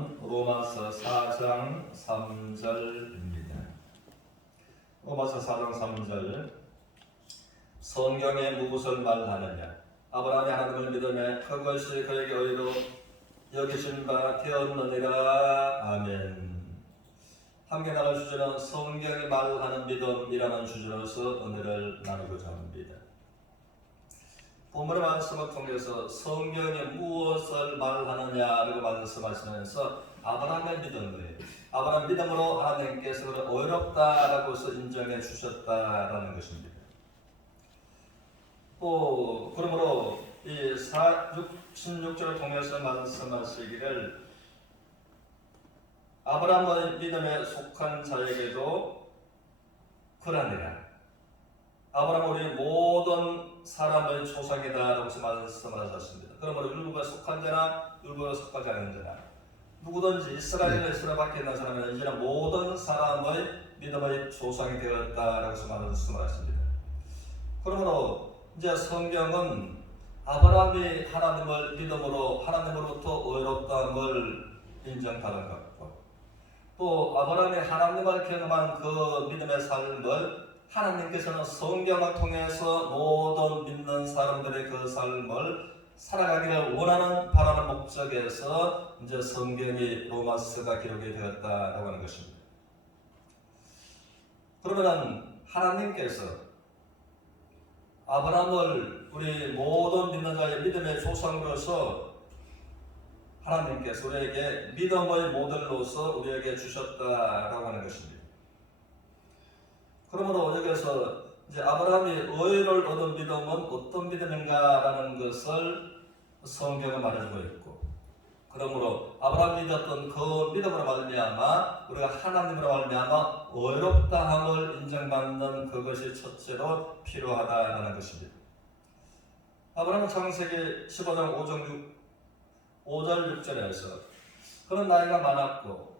말씀은 로마서 4장 3절입니다. 로마서 4장 3절. 성경에 무엇을 말하느냐? 아브라함이 하나님을 믿음에 그것이 그에게 의로 여기신 바 되었느니라. 아멘. 함께 나눌 주제는 성경이 말하는 믿음이라는 주제로서 은혜를 나누고자 합니다. 본문의 말씀을 통해서 성경이 무엇을 말하느냐라고 말씀하시면서 아브라함의 믿음을 아브라함 믿음으로 하나님께서 그를 어렵다라고서 인정해 주셨다라는 것입니다. 또 그러므로 이 16절을 통해서 말씀하시기를 아브라함의 믿음에 속한 자에게도 그러니라. 아브라함은 우리 모든 사람의 조상이다라고 말씀하셨습니다. 그러므로 율법에 속한 자나 율법에 속하지 않은 자나 누구든지 이스라엘 밖에 있는 사람은 이제는 모든 사람의 믿음의 조상이 되었다라고 말씀하십니다. 그러므로 이제 성경은 아브라함이 하나님을 믿음으로 하나님으로부터 의롭다함을 인정하는 것 같고, 또 아브라함이 하나님을 경험한 그 믿음의 삶을 하나님께서는 성경을 통해서 모든 믿는 사람들의 그 삶을 살아가기를 원하는 바라는 목적에서 이제 성경이 로마서가 기록이 되었다라고 하는 것입니다. 그러면 하나님께서 아브라함을 우리 모든 믿는 자의 믿음의 조상으로서 하나님께서 우리에게 믿음의 모델로서 우리에게 주셨다라고 하는 것입니다. 그러므로 여기서 이제 아브라함이 의를 얻은 믿음은 어떤 믿음인가라는 것을 성경은 말해주고 있고, 그러므로 아브라함이 믿었던 그 믿음으로 말미암아 우리가 하나님으로 말미암아 의롭다함을 인정받는 그것이 첫째로 필요하다라는 것입니다. 아브라함은 창세기 15장 5절 6절에서 그는 나이가 많았고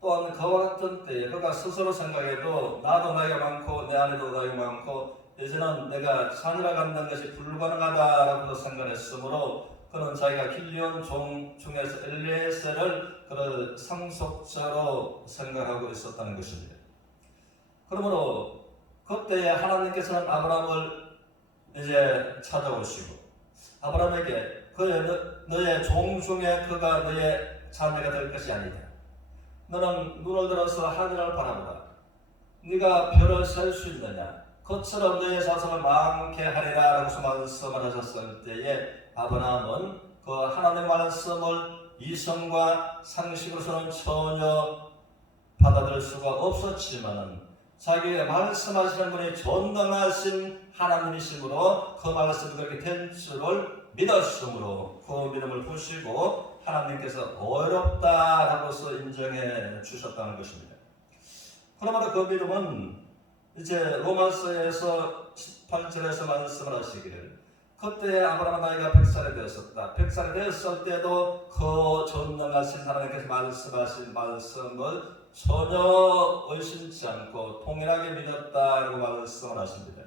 또한 그와 같은 때에 그가 스스로 생각해도 나도 나이가 많고 내 아내도 나이가 많고 이제는 내가 산이라 갖는 것이 불가능하다라고 생각했으므로 그는 자기가 길리온 종 중에서 엘리에셀을 그를 상속자로 생각하고 있었다는 것입니다. 그러므로 그때에 하나님께서는 아브라함을 이제 찾아오시고 아브라함에게 너의 종 중에 그가 너의 자녀가 될 것이 아니다. 너는 눈을 들어서 하늘을 바라보라. 네가 별을 셀 수 있느냐? 그처럼 너의 자손을 많게 하리라 라고 말씀을 하셨을 때에 아브라함은 그 하나님의 말씀을 이성과 상식으로서는 전혀 받아들일 수가 없었지만은 자기의 말씀하시는 분이 전능하신 하나님이시므로 그 말씀이 그렇게 된 줄을 믿었으므로 그 믿음을 보시고 하나님께서 어렵다라고서 인정해 주셨다는 것입니다. 그러므로 그 믿음은 이제 로마서에서 18절에서 말씀을 하시기를 그때 아브라함 나이가 100살이 되었었다. 100살이 되었을 때도 그 전능하신 하나님께서 말씀하신 말씀을 전혀 의심치 않고 동일하게 믿었다라고 말씀을 하십니다.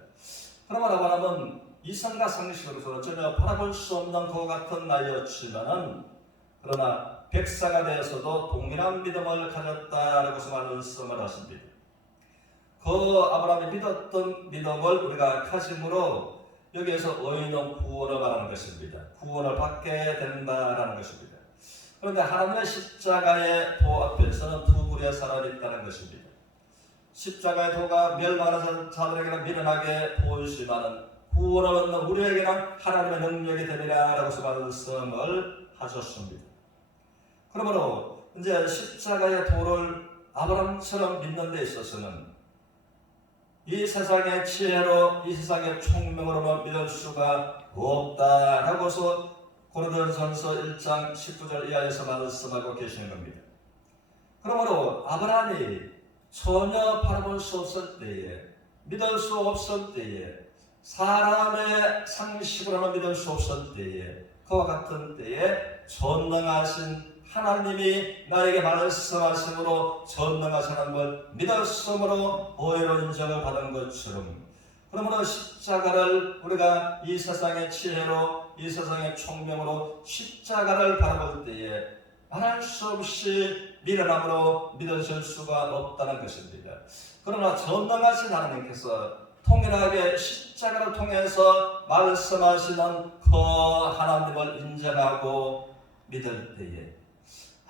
그러므로 아브라함은 이성과 상식으로서 전혀 바라볼 수 없는 그 같은 나이였지만은 그러나 100세가 되어서도 동일한 믿음을 가졌다라고 말씀을 하십니다. 그 아브라함이 믿었던 믿음을 우리가 가짐으로 여기에서 의인은 구원을 말하는 것입니다. 구원을 받게 된다라는 것입니다. 그런데 하나님의 십자가의 도 앞에서는 두 부류의 사람이 있다는 것입니다. 십자가의 도가 멸망하는 자들에게는 미련하게 보이지만은 구원을 얻는 우리에게는 하나님의 능력이 되리라라고 말씀을 하셨습니다. 그러므로 이제 십자가의 도를 아브라함처럼 믿는 데 있어서는 이 세상의 지혜로 이 세상의 총명으로만 믿을 수가 없다라고서 고린도전서 1장 19절 이하에서 말씀하고 계시는 겁니다. 그러므로 아브라함이 전혀 바라볼 수 없을 때에 믿을 수 없을 때에 사람의 상식으로는 믿을 수 없을 때에 그와 같은 때에 전능하신 하나님이 나에게 말씀하심으로 전능하신 하나님을 믿었으므로 의로 인정을 받은 것처럼 그러므로 십자가를 우리가 이 세상의 지혜로 이 세상의 총명으로 십자가를 바라볼 때에 말할 수 없이 미련함으로 믿어질 수가 없다는 것입니다. 그러나 전능하신 하나님께서 통일하게 십자가를 통해서 말씀하시는 그 하나님을 인정하고 믿을 때에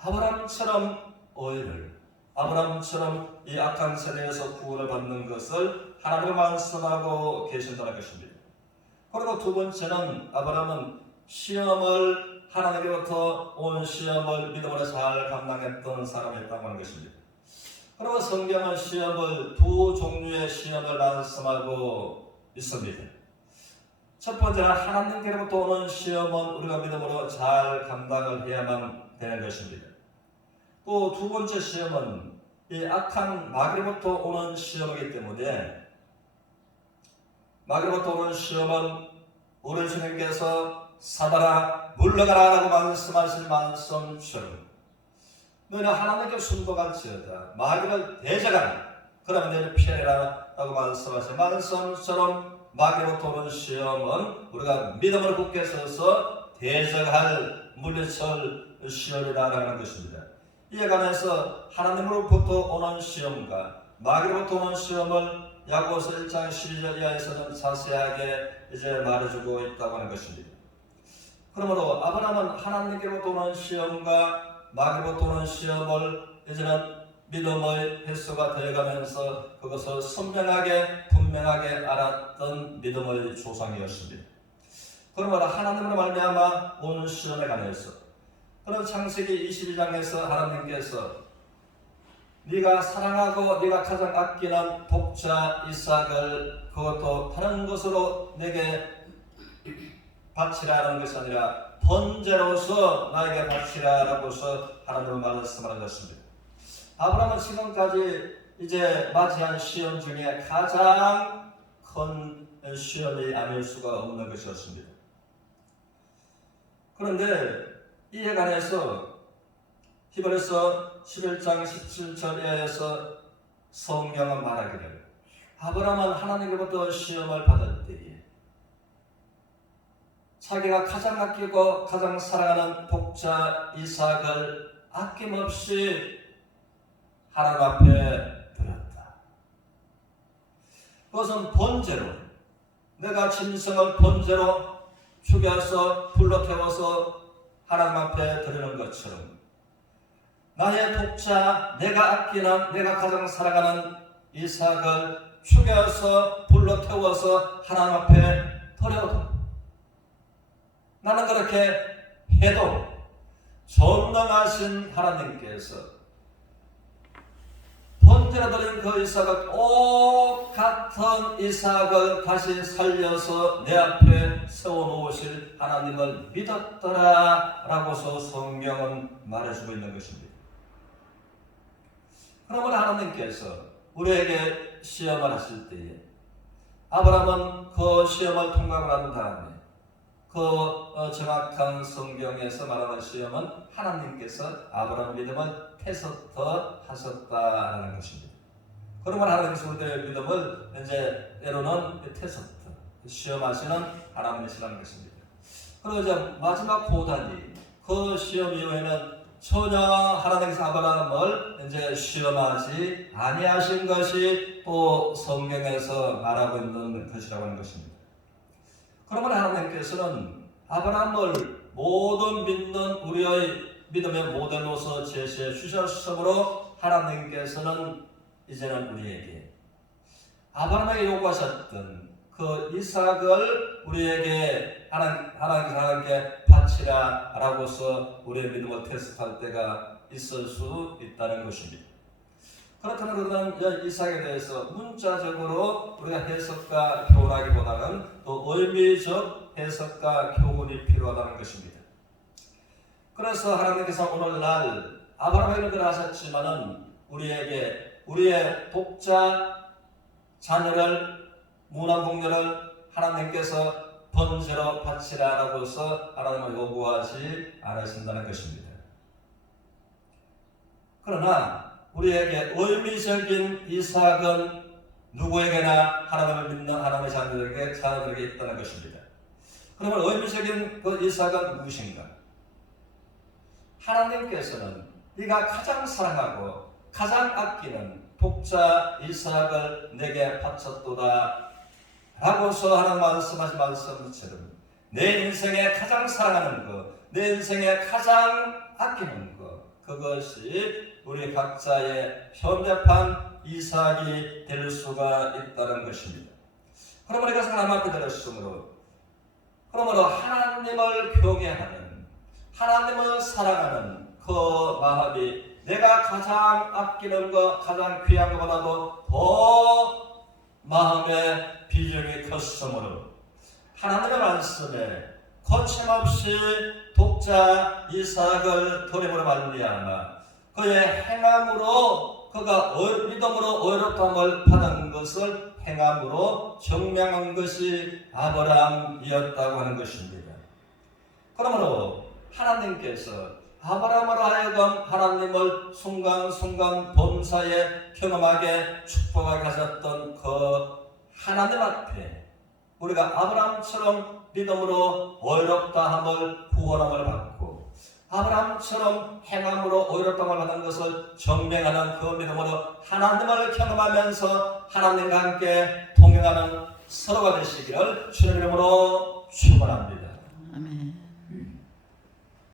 아브라함처럼 의를, 아브라함처럼 이 악한 세대에서 구원을 받는 것을 하나님이 말씀하고 계신다는 것입니다. 그리고 두 번째는 아브라함은 시험을, 하나님으로부터 온 시험을 믿음으로 잘 감당했던 사람이었다고 하는 것입니다. 그리고 성경은 시험을, 두 종류의 시험을 말씀하고 있습니다. 첫 번째는 하나님께로부터 오는 시험은 우리가 믿음으로 잘 감당을 해야만 되는 것입니다. 또 두 번째 시험은 이 악한 마귀로부터 오는 시험이기 때문에, 마귀로부터 오는 시험은 우리 주님께서 사단아 물러가라 라고 말씀하신 말씀처럼 너희는 하나님께 순복할지어다 마귀를 대적하라 그러면 너희는 피하리라 라고 말씀하신 말씀처럼 마귀로부터 오는 시험은 우리가 믿음으로 굳게 서서 대적할 물리칠 시험이라는 것입니다. 이에 관해서 하나님으로부터 오는 시험과 마귀로부터 오는 시험을 야고보서 1장 12절 이하에서는 자세하게 이제 말해주고 있다고 하는 것입니다. 그러므로 아브라함은 하나님께로부터 오는 시험과 마귀로부터 오는 시험을 이제는 믿음의 횟수가 되어가면서 그것을 선명하게 분명하게 알았던 믿음의 조상이었습니다. 그러므로 하나님으로 말미암아 온 시험에 관해서, 그런 창세기 22장에서 하나님께서 네가 사랑하고 네가 가장 아끼는 독자 이삭을 그것도 다른 것으로 내게 바치라는 것이 아니라 번제로서 나에게 바치라라고서 하나님은 말씀하는 것입니다. 아브라함은 지금까지 이제 맞이한 시험 중에 가장 큰 시험이 아닐 수가 없는 것이었습니다. 그런데 이에 관해서 히브리서 11장 17절에서 성경은 말하기를 아브라함은 하나님으로부터 시험을 받을 때에 자기가 가장 아끼고 가장 사랑하는 독자 이삭을 아낌없이 하나님 앞에 드렸다. 그것은 번제로, 내가 짐승을 번제로 죽여서 불로 태워서 하나님 앞에 드리는 것처럼 나의 독자, 내가 아끼는, 내가 가장 사랑하는 이삭을 죽여서 불로 태워서 하나님 앞에 드려도 나는 그렇게 해도 전능하신 하나님께서 번제로 드린 그 이삭을 똑같은 이삭을 다시 살려서 내 앞에 세워놓으실 하나님을 믿었더라 라고서 성경은 말해주고 있는 것입니다. 그러면 하나님께서 우리에게 시험을 하실 때에 아브라함은 그 시험을 통과하고 난 다음에 그 정확한 성경에서 말하는 시험은 하나님께서 아브라함 믿음을 테스트하셨다는 것입니다. 그러면 하나님께서 우리의 믿음을 이제 때로는 테스트, 시험하시는 하나님이시라는 것입니다. 그리고 이제 마지막 고단이 그 시험 이후에는 전혀 하나님께서 아브라함을 이제 시험하지 아니하신 것이 또 성경에서 말하고 있는 것이라고 하는 것입니다. 그러면 하나님께서는 아브라함을 모든 믿는 우리의 믿음의 모델로서 제시해 주셨으므로 하나님께서는 이제는 우리에게 아브라함에게 요구하셨던 그 이삭을 우리에게 하나님께 바치라 라고서 우리의 믿음을 테스트할 때가 있을 수 있다는 것입니다. 그렇다면 우리는 이삭에 대해서 문자적으로 우리가 해석과 교훈하기보다는 또 의미적 해석과 교훈이 필요하다는 것입니다. 그래서 하나님께서 오늘날 아브라함에게는 그러하셨지만은 우리에게 우리의 독자 자녀를 문화공녀를 하나님께서 번제로 바치라라고서 하나님을 요구하지 않으신다는 것입니다. 그러나 우리에게 의미적인 이삭은 누구에게나 하나님을 믿는 하나님의 자녀들에게 있다는 것입니다. 그러면 의미적인 그 이삭은 무엇인가? 하나님께서는 네가 가장 사랑하고 가장 아끼는 독자 이삭을 내게 바쳤도다 라고서 하는 말씀하신 말씀처럼 내 인생에 가장 사랑하는 것, 내 인생에 가장 아끼는 것, 그것이 우리 각자의 현대판 이삭이 될 수가 있다는 것입니다. 그러므로 이것은 하나님 앞에 드렸으므로, 그러므로 하나님을 경외하는, 하나님을 사랑하는 그 마음이 내가 가장 아끼는 것, 가장 귀한 것보다도 더 마음의 비중이 컸으므로 하나님의 말씀에 거침없이 독자 이삭을 드림으로 말미암아 그의 행함으로 그가 믿음으로 의롭다함을 받은 것을 행함으로 증명한 것이 아브라함이었다고 하는 것입니다. 그러므로 하나님께서 아브라함으로 하여금 하나님을 순간순간 범사에 경험하게 축복하게 하셨던 그 하나님 앞에 우리가 아브라함처럼 믿음으로 의롭다함을 구원함을 받고 아브라함처럼 행함으로 의롭다함을 받은 것을 증명하는 그 믿음으로 하나님을 경험하면서 하나님과 함께 동행하는 서로가 되시기를 주님의 이름으로 축원합니다. 아멘.